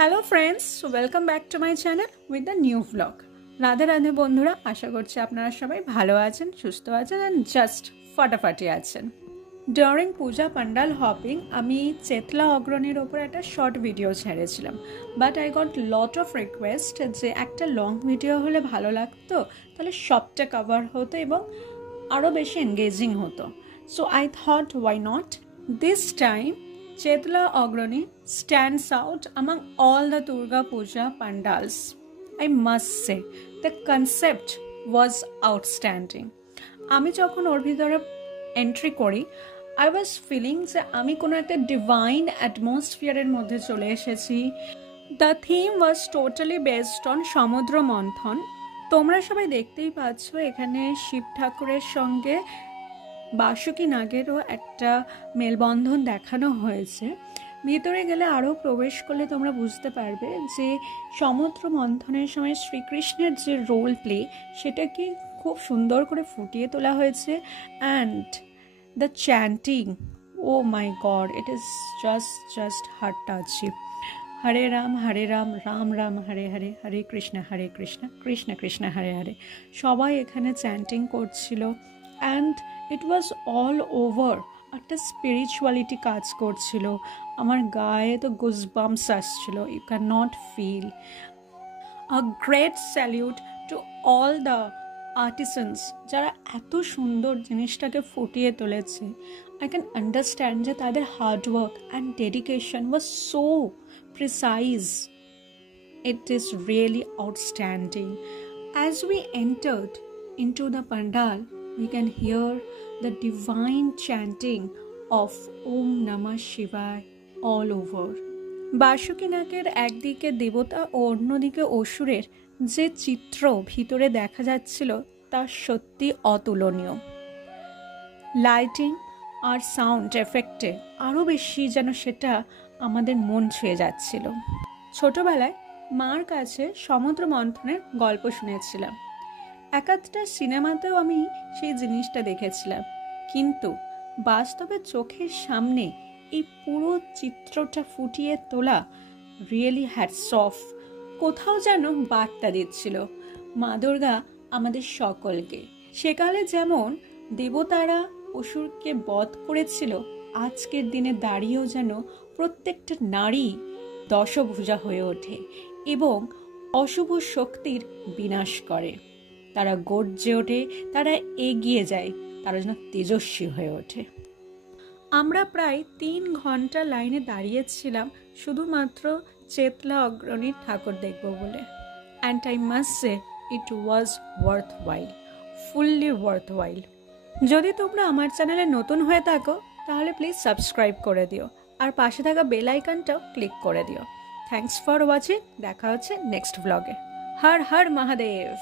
Hello friends, welcome back to my channel with the new vlog. Radhe Radhe বন্ধুরা, আশা করছি আপনারা সবাই ভালো আছেন, সুস্থ আছেন অ্যান্ড জাস্ট ফাটাফাটি আছেন। ডিউরিং পূজা পান্ডাল হপিং আমি চেতলা অগ্রণীর ওপর একটা শর্ট ভিডিও ছেড়েছিলাম, but I got lot of request যে একটা লং ভিডিও হলে ভালো লাগতো, তাহলে সবটা কভার হতো এবং আরও বেশি এনগেজিং হতো। So I thought why not this time Chetla Ograni stands out among all the Durga Puja pandals. I must say, the concept was outstanding. আমি যখন ওর ভিতরে এন্ট্রি করি, I was feeling যে আমি কোনো একটা ডিভাইন অ্যাটমসফিয়ারের মধ্যে চলে এসেছি। The theme was totally based on সমুদ্র মন্থন। তোমরা সবাই দেখতেই পাচ্ছ এখানে শিব ঠাকুরের সঙ্গে বাসুকি নাগেরও একটা মেলবন্ধন দেখানো হয়েছে। ভিতরে গেলে আরও প্রবেশ করলে তোমরা বুঝতে পারবে যে সমুদ্র মন্থনের সময় শ্রীকৃষ্ণের যে রোল প্লে সেটাকে খুব সুন্দর করে ফুটিয়ে তোলা হয়েছে। And the chanting, oh my god, it is just heart touching. Hare Ram Ram Ram Hare Hare, Hare Krishna Krishna Krishna Hare Hare. সবাই এখানে চ্যান্টিং করছিল and it was all over একটা স্পিরিচুয়ালিটি কাজ করছিল। আমার গায়ে তো গুজবাম্পস আসছিল, you can not feel. A great salute to all the artisans যারা এত সুন্দর জিনিসটাকে ফুটিয়ে তুলেছে। আই ক্যান আন্ডারস্ট্যান্ড যে তাদের hard work and dedication was so precise. It is really outstanding. As we entered into the pandal, we can hear the divine chanting of Om Namah Shivaya all over. Vasuki নাগের একদিকে দেবতা ও অন্যদিকে অসুরের যে চিত্র ভিতরে দেখা যাচ্ছিল তা সত্যি অতুলনীয়। লাইটিং আর সাউন্ড এফেক্টে আরও বেশি যেন সেটা আমাদের মন ছুঁয়ে যাচ্ছিল। ছোটবেলায় মার কাছে সমুদ্র মন্থনের গল্প শুনেছিলাম, একাধটা সিনেমাতেও আমি সেই জিনিসটা দেখেছিলাম, কিন্তু বাস্তবে চোখের সামনে এই পুরো চিত্রটা ফুটিয়ে তোলা রিয়েলি হ্যাটস অফ। কোথাও যেন বার্তা দিচ্ছিল মা দুর্গা আমাদের সকলকে। সেকালে যেমন দেবতারা অসুরকে বধ করেছিল, আজকের দিনে দাঁড়িয়েও যেন প্রত্যেকটা নারী দশভুজা হয়ে ওঠে এবং অশুভ শক্তির বিনাশ করে। তারা গর্জে ওঠে, তারা এগিয়ে যায়, তারা যেন তেজস্বী হয়ে ওঠে। আমরা প্রায় 3 ঘন্টা লাইনে দাঁড়িয়েছিলাম শুধুমাত্র চেতলা অগ্রণীর ঠাকুর দেখব বলে। And I must say it was worthwhile, fully worthwhile. যদি তোমরা আমার চ্যানেলে নতুন হয়ে থাকো তাহলে প্লিজ সাবস্ক্রাইব করে দিও আর পাশে থাকা বেল আইকনটাও ক্লিক করে দিও। Thanks for watching. দেখা হচ্ছে নেক্সট ব্লগে। হর হর মহাদেব।